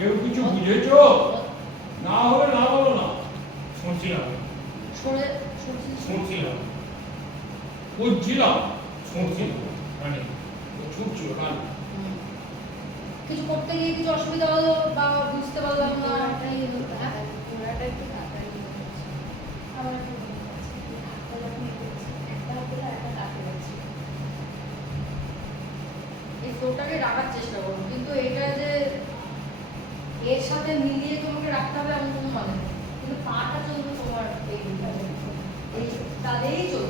কেউ কিছু বুঝেছো? না হলে না বলো না। শুনছিলাম শুনছিলাম বুঝছিলাম শুনছিলাম মানে ছুটছিল কান। কিছু করতে গিয়ে কিছু অসুবিধা হলো বা বুঝতে পারলাম না, ঘোড়াটাই একটু তাড়াতাড়ি হচ্ছে। আবার একটু একটা যখন একটা হলে একটা কাটে যাচ্ছে। এই ফ্লোটাকে রাখার চেষ্টা করো, কিন্তু এটা যে এর সাথে মিলিয়ে তোমাকে রাখতে হবে এমন কোনো মানে নেই, কিন্তু পাটা চলবে তোমার এই তাদেরই চলবে।